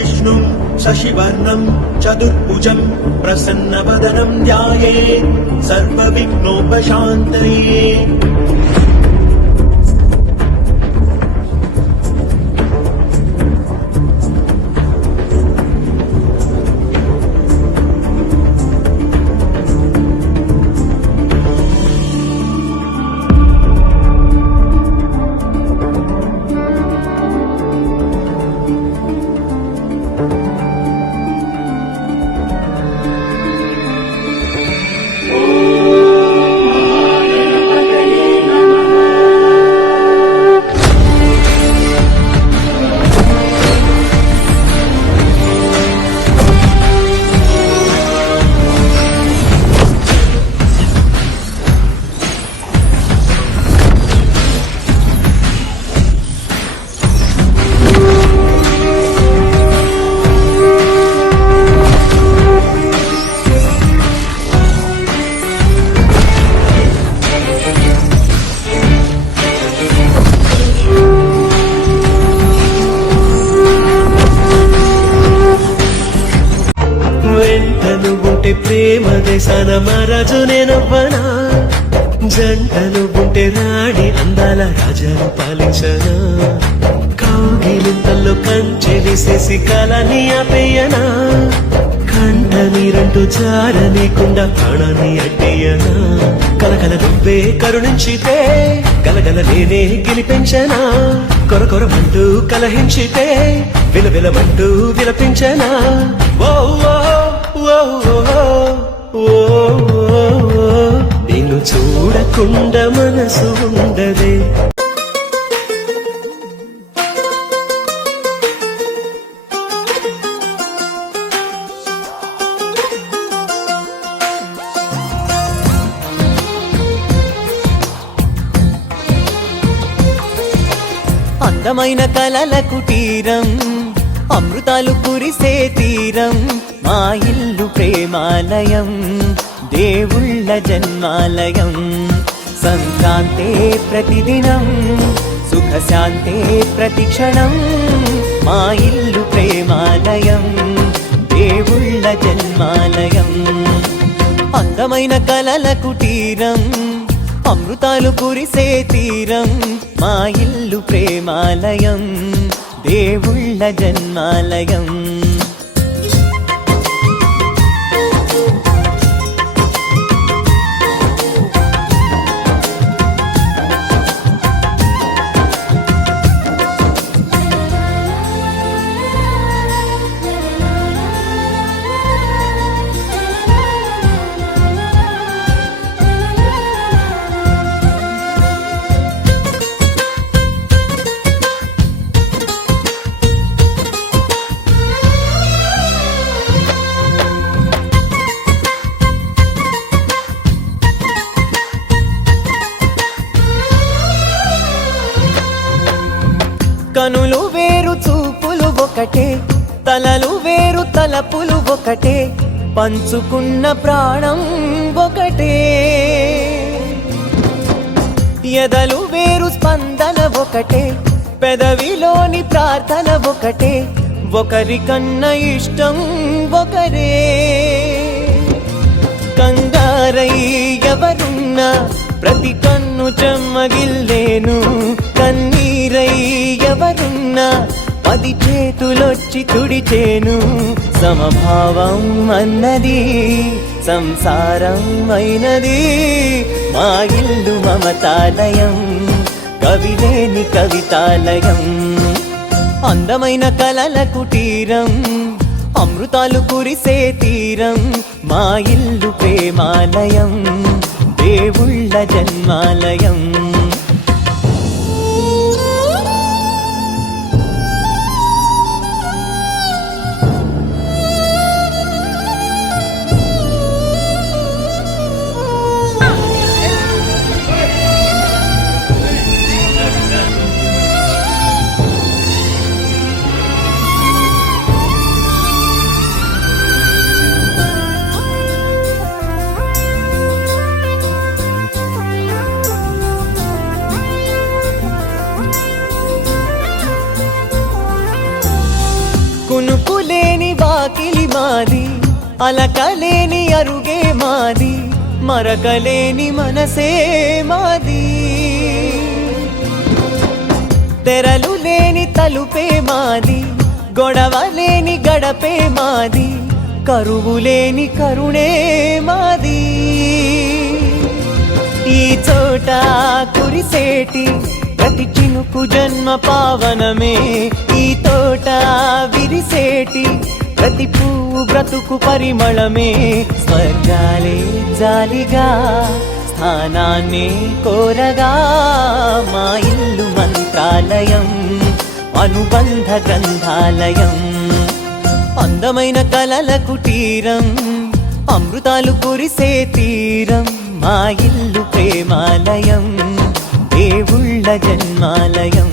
विष्णुं शशिवर्णं चतुर्भुजं प्रसन्नवदनं ध्यायेत् सर्वविघ्नोपशान्तये। ప్రేమ దేశాన మహారాజు నేనవ్వనా, జంటలు ఉంటే రాణి అందాల రాజాను పాలించనా, కౌగిలింతల్లో కంచె వేసేసి కాలాన్ని ఆపేయనా, కంట నీరంటూ జారనీకుండా ప్రాణాన్ని అడ్డేయనా, కలకల నువ్వే కరుణించితే గలగల నేనే గెలిపించనా, కొరకొరమంటూ కలహించితే విలవిలమంటూ విలపించనా. ఓ నిన్ను చూడకుండా మనసు ఉండదే. అందమైన కలల కుటీరం, అమృతాలు కురిసే తీరం, మా ఇల్లు ప్రేమాలయం, దేవుళ్ళ జన్మాలయం, సంక్రాంతే ప్రతిదినం, సుఖశాంతే ప్రతిక్షణం, మా ఇల్లు ప్రేమాలయం, దేవుళ్ళ జన్మాలయం. అందమైన కలల కుటీరం, అమృతాలు కురిసే తీరం, మా ఇల్లు ప్రేమాలయం, దేవుళ్ళ జన్మాలయం. కనులు వేరు చూపులు ఒకటే, తలలు వేరు తలపులు ఒకటే, పంచుకున్న ప్రాణం ఒకటే, ఎదలు వేరు స్పందన ఒకటే, పెదవిలోని ప్రార్థన ఒకటే, ఒకరికన్నా ఇష్టం ఒకరే. కంగారై ఎవరున్నా ప్రతి కన్ను చెమ్మగిల్లేను, కన్నీరై ఎవరున్నా 10 చేతులొచ్చి తుడిచేను, సమభావం అన్నది సంసారం అయినది, మా ఇల్లు మమతాలయం, కవిలేని కవితాలయం. అందమైన కలల కుటీరం, అమృతాలు కురిసే తీరం, మా ఇల్లు ప్రేమాలయం, దేవుళ్ళ జన్మాలయం. అలకలేని అరుగే మాది, మరకలేని మనసే మాది. తెరలు లేని తలుపే మాది, గొడవ లేని గడపే మాది, కరువు లేని కరుణే మాది. ఈ చోట కురిసేటి ప్రతి చినుకు జన్మ పావనమే, ఈ తోట విరిసేటి ప్రతి పువ్వు బ్రతుకు పరిమళమే. స్వర్గాలే జాలిగా స్థానాన్ని కోరగా, మా ఇల్లు మంత్రాలయం, అనుబంధ గ్రంథాలయం. అందమైన కలల కుటీరం, అమృతాలు కురిసే తీరం, మా ఇల్లు ప్రేమాలయం, దేవుళ్ళ జన్మాలయం.